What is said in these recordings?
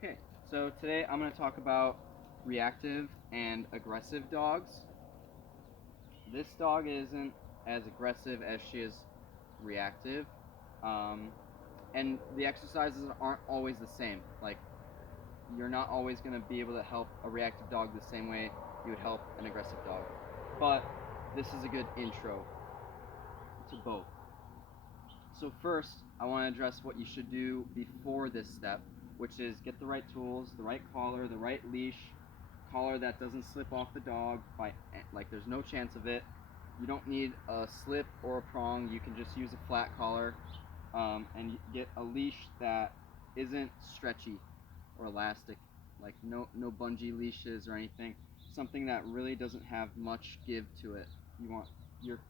Okay, so today I'm going to talk about reactive and aggressive dogs. This dog isn't as aggressive as she is reactive, um, and the exercises aren't always the same. Like, you're not always going to be able to help a reactive dog the same way you would help an aggressive dog. But this is a good intro to both. So first, I want to address what you should do before this step, which is get the right tools, the right collar, the right leash, collar that doesn't slip off the dog by like there's no chance of it. You don't need a slip or a prong. You can just use a flat collar, and get a leash that isn't stretchy or elastic, like no bungee leashes or anything. Something that really doesn't have much give to it. You want your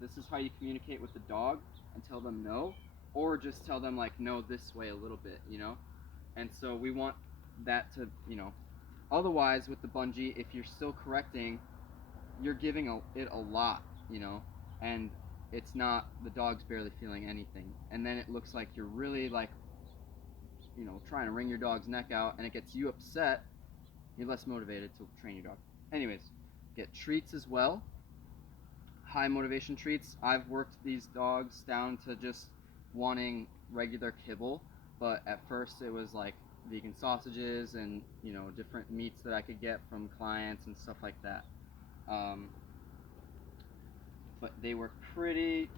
this is how you communicate with the dog and tell them no, or just tell them like no this way a little bit. And so we want that to. Otherwise, with the bungee, if you're still correcting, you're giving it a lot, and it's not, the dog's barely feeling anything. And then it looks like you're really like, trying to wring your dog's neck out, and it gets you upset. You're less motivated to train your dog. Anyways, get treats as well, high motivation treats. I've worked these dogs down to just wanting regular kibble, but at first it was like vegan sausages and different meats that I could get from clients and stuff like that. Um, but they're pretty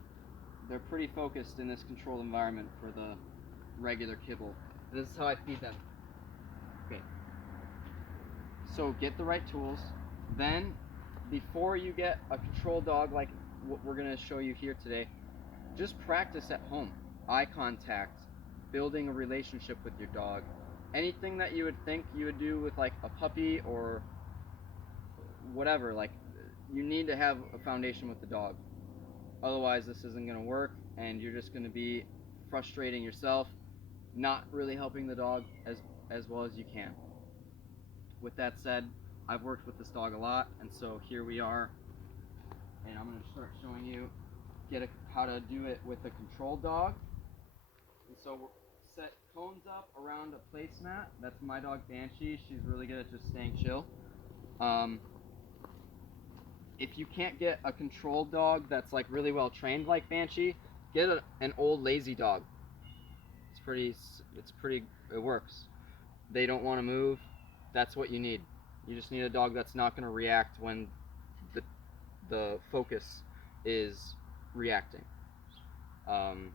focused in this controlled environment for the regular kibble. This is how I feed them. Okay, so get the right tools. Then, before you get a control dog like what we're going to show you here today, just practice at home. Eye contact, building a relationship with your dog. Anything that you would think you would do with like a puppy or whatever, like you need to have a foundation with the dog. Otherwise, this isn't going to work, and you're just going to be frustrating yourself, not really helping the dog as well as you can. With that said, I've worked with this dog a lot, and so here we are, and I'm going to start showing you how to do it with a controlled dog. And so we'll set cones up around a placemat. That's my dog Banshee. She's really good at just staying chill. Um, if you can't get a controlled dog that's like really well trained like Banshee, get an old lazy dog. It works. They don't want to move. That's what you need. You just need a dog that's not going to react when the focus is reacting. Um,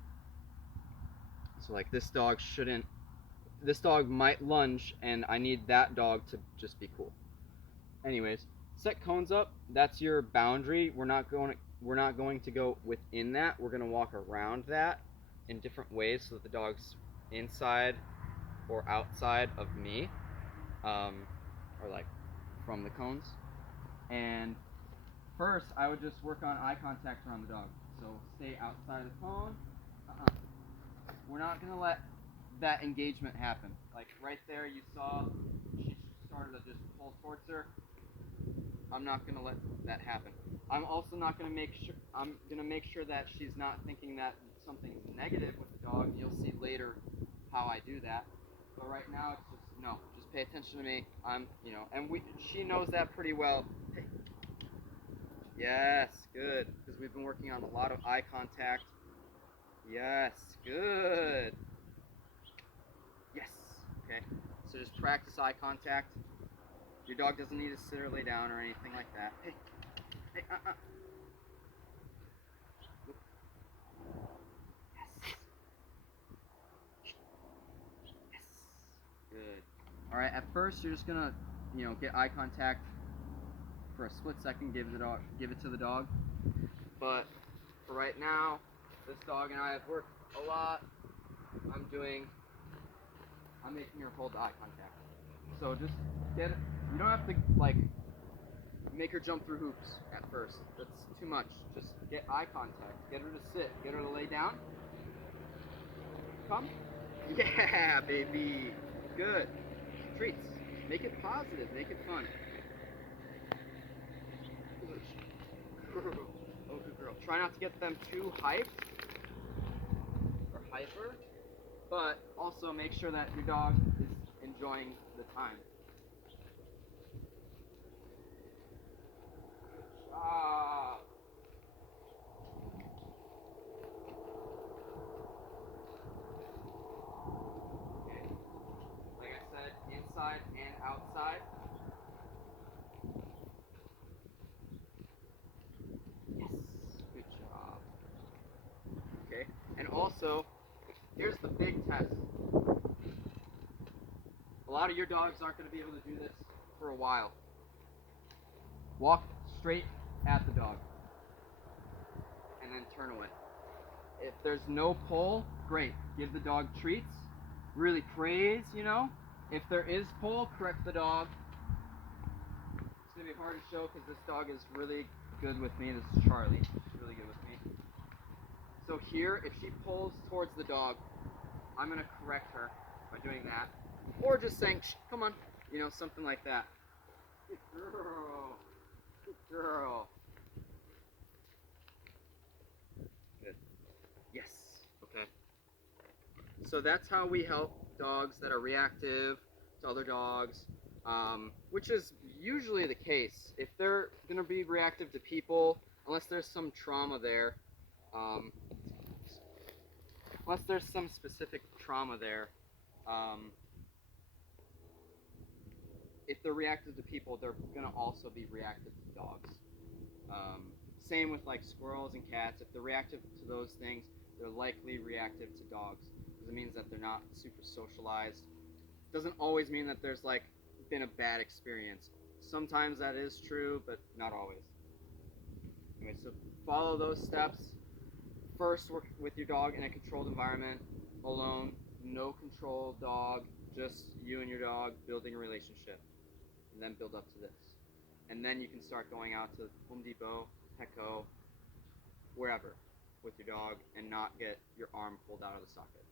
so like this dog might lunge, and I need that dog to just be cool. Anyways, set cones up. That's your boundary. We're not going to go within that. We're going to walk around that in different ways so that the dog's inside or outside of me, or like from the cones. And first, I would just work on eye contact around the dog. So stay outside of the cone. We're not going to let that engagement happen. Like right there, you saw she started to just pull towards her. I'm not going to let that happen. I'm also not going to I'm going to make sure that she's not thinking that something's negative with the dog. You'll see later how I do that. But right now, it's just, no, just pay attention to me. And she knows that pretty well. Hey. Yes, good. Because we've been working on a lot of eye contact. Yes, good. Yes, okay. So just practice eye contact. Your dog doesn't need to sit or lay down or anything like that. Hey, hey, Yes. Yes. Good. All right. At first, you're just gonna, get eye contact for a split second. Give it to the dog. But for right now, this dog and I have worked a lot. I'm making her hold eye contact. So just you don't have to like make her jump through hoops at first. That's too much. Just get eye contact. Get her to sit. Get her to lay down. Come. Yeah, baby. Good. Treats. Make it positive. Make it fun. Good girl. Oh, good girl. Try not to get them too hyped or hyper, but also make sure that your dog is enjoying the time. Ah. Okay. Like I said, inside and outside. Yes. Good job. Okay. And also, here's the big test. A lot of your dogs aren't going to be able to do this for a while. Walk straight at the dog and then turn away. If there's no pull, great. Give the dog treats. Really praise, you know. If there is pull, correct the dog. It's going to be hard to show because this dog is really good with me. This is Charlie. She's really good with me. So here, if she pulls towards the dog, I'm going to correct her by doing that. Or just saying, shh, come on. You know, something like that. Good girl. Good girl. Good. Yes. Okay. So that's how we help dogs that are reactive to other dogs, which is usually the case. If they're going to be reactive to people, unless there's some trauma there, um, unless there's some specific trauma there, if they're reactive to people, they're going to also be reactive to dogs. Same with like squirrels and cats. If they're reactive to those things, they're likely reactive to dogs because it means that they're not super socialized. Doesn't always mean that there's like been a bad experience. Sometimes that is true, but not always. Anyway, so follow those steps. First, work with your dog in a controlled environment, alone, no control dog, just you and your dog building a relationship, and then build up to this. And then you can start going out to Home Depot, Petco, wherever with your dog and not get your arm pulled out of the socket.